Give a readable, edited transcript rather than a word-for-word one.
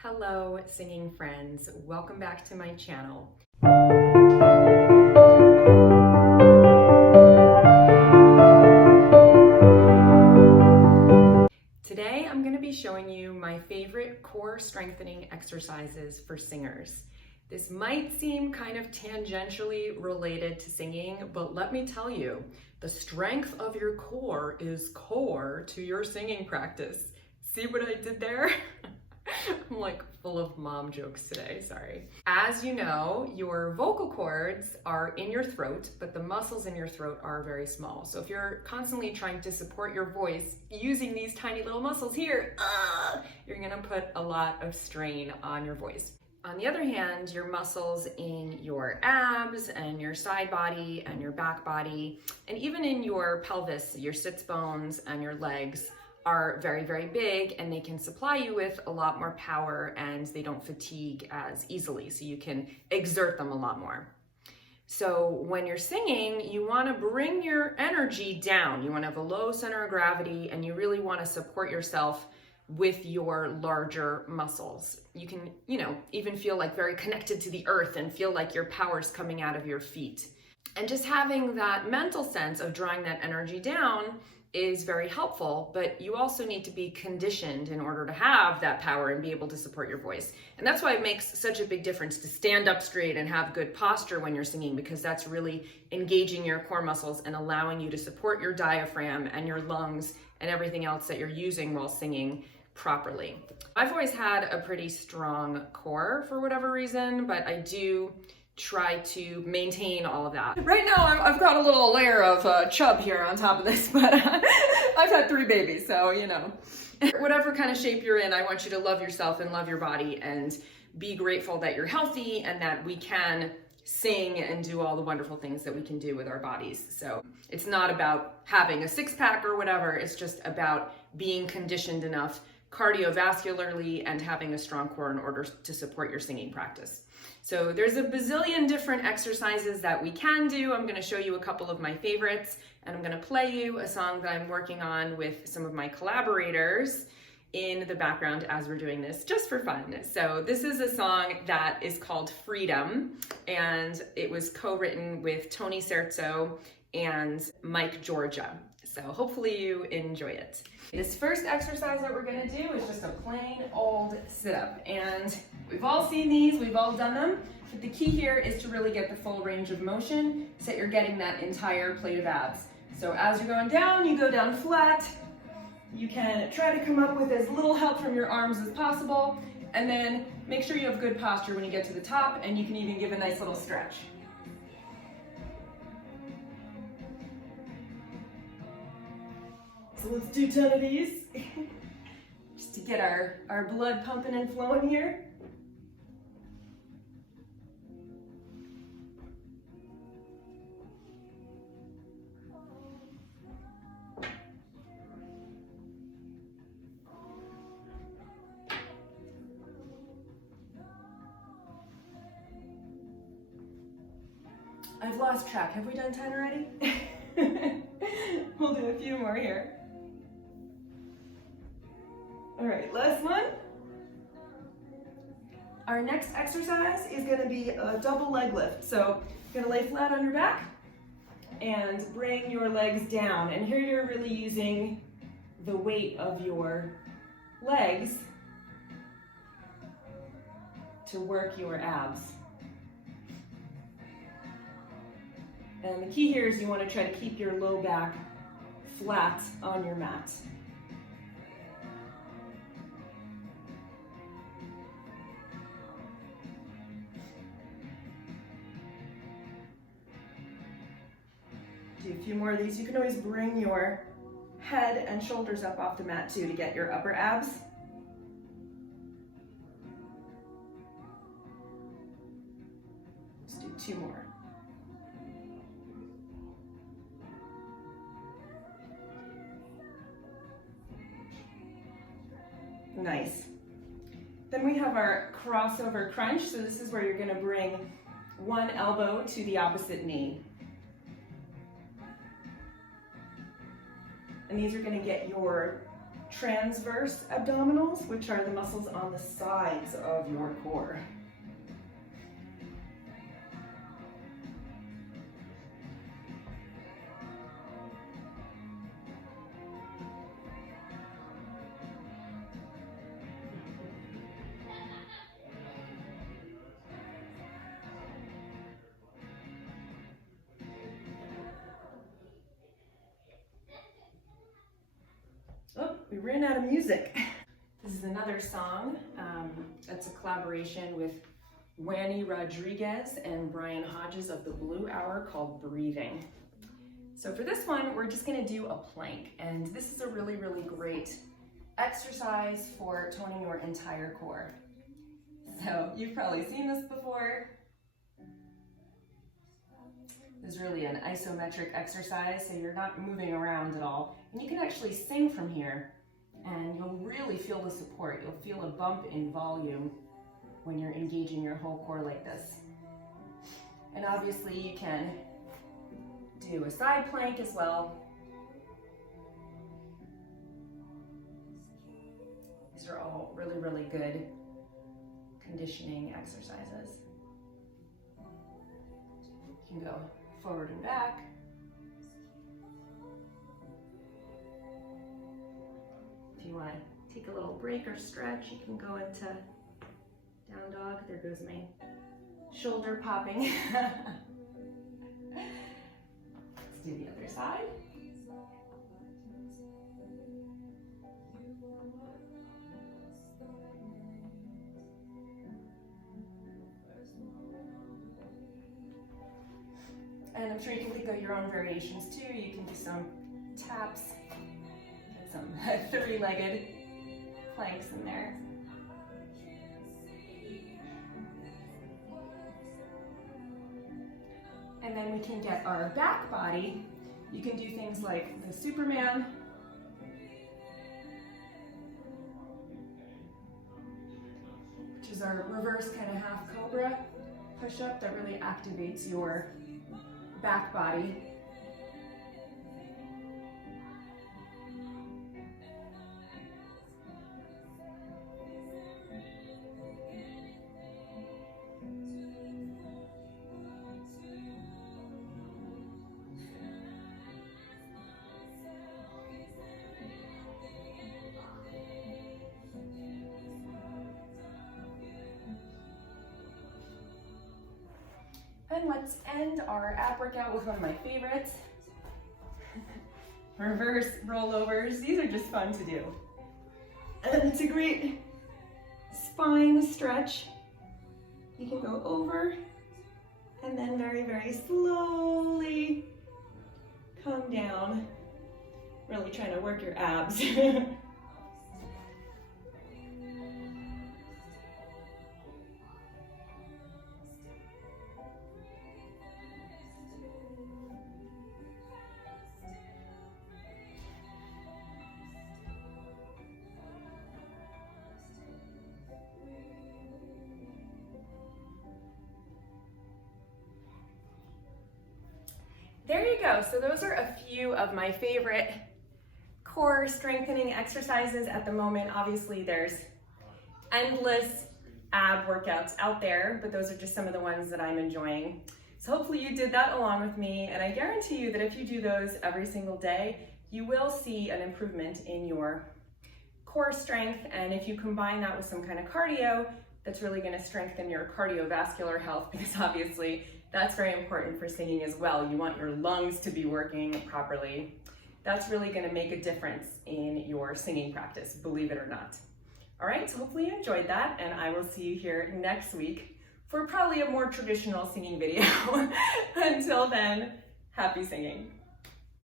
Hello, singing friends. Welcome back to my channel. Today, I'm going to be showing you my favorite core strengthening exercises for singers. This might seem kind of tangentially related to singing, but let me tell you, the strength of your core is core to your singing practice. See what I did there? I'm like full of mom jokes today, sorry. As you know, your vocal cords are in your throat, but the muscles in your throat are very small. So if you're constantly trying to support your voice using these tiny little muscles here, you're gonna put a lot of strain on your voice. On the other hand, your muscles in your abs and your side body and your back body, and even in your pelvis, your sits bones and your legs, are very, very big, and they can supply you with a lot more power, and they don't fatigue as easily, so you can exert them a lot more. So when you're singing, you want to bring your energy down. You want to have a low center of gravity, and you really want to support yourself with your larger muscles. You can, even feel like very connected to the earth and feel like your power's coming out of your feet. And just having that mental sense of drawing that energy down is very helpful, but you also need to be conditioned in order to have that power and be able to support your voice. And that's why it makes such a big difference to stand up straight and have good posture when you're singing, because that's really engaging your core muscles and allowing you to support your diaphragm and your lungs and everything else that you're using while singing properly. I've always had a pretty strong core for whatever reason, but I do try to maintain all of that. Right now, I've got a little layer of chub here on top of this, but I've had 3 babies, so whatever kind of shape you're in, I want you to love yourself and love your body and be grateful that you're healthy and that we can sing and do all the wonderful things that we can do with our bodies. So it's not about having a 6-pack or whatever, it's just about being conditioned enough cardiovascularly and having a strong core in order to support your singing practice. So there's a bazillion different exercises that we can do. I'm going to show you a couple of my favorites, and I'm going to play you a song that I'm working on with some of my collaborators in the background as we're doing this, just for fun. So this is a song that is called Freedom, and it was co-written with Tony Serzo and Mike Georgia. So hopefully you enjoy it. This first exercise that we're gonna do is just a plain old sit-up. And we've all seen these, we've all done them, but the key here is to really get the full range of motion so that you're getting that entire plate of abs. So as you're going down, you go down flat. You can try to come up with as little help from your arms as possible, and then make sure you have good posture when you get to the top, and you can even give a nice little stretch. So let's do 10 of these, just to get our blood pumping and flowing here. I've lost track. Have we done 10 already? We'll do a few more here. All right, last one. Our next exercise is going to be a double leg lift. So you're going to lay flat on your back and bring your legs down. And here you're really using the weight of your legs to work your abs. And the key here is you want to try to keep your low back flat on your mat. Do a few more of these. You can always bring your head and shoulders up off the mat too to get your upper abs. Let's do 2 more. Nice. Then we have our crossover crunch. So this is where you're going to bring one elbow to the opposite knee. And these are going to get your transverse abdominals, which are the muscles on the sides of your core. Oh, we ran out of music. This is another song that's a collaboration with Wanny Rodriguez and Brian Hodges of the Blue Hour called Breathing. So for this one, we're just gonna do a plank, and this is a really, really great exercise for toning your entire core. So you've probably seen this before. This is really an isometric exercise, so you're not moving around at all. And you can actually sing from here, and you'll really feel the support. You'll feel a bump in volume when you're engaging your whole core like this. And obviously you can do a side plank as well. These are all really, really good conditioning exercises. You can go forward and back. If you want to take a little break or stretch, you can go into down dog. There goes my shoulder popping. Let's do the other side. And I'm sure you can think of your own variations too. You can do some taps, get some three-legged planks in there. And then we can get our back body. You can do things like the Superman, which is our reverse kind of half cobra push-up that really activates your back body. And let's end our ab workout with one of my favorites, reverse rollovers. These are just fun to do. And it's a great spine stretch. You can go over and then very, very slowly come down, really trying to work your abs. There you go. So those are a few of my favorite core strengthening exercises at the moment. Obviously there's endless ab workouts out there, but those are just some of the ones that I'm enjoying. So hopefully you did that along with me, and I guarantee you that if you do those every single day, you will see an improvement in your core strength. And if you combine that with some kind of cardio, that's really going to strengthen your cardiovascular health, because obviously that's very important for singing as well. You want your lungs to be working properly. That's really going to make a difference in your singing practice, believe it or not. All right, so hopefully you enjoyed that, and I will see you here next week for probably a more traditional singing video. Until then, happy singing.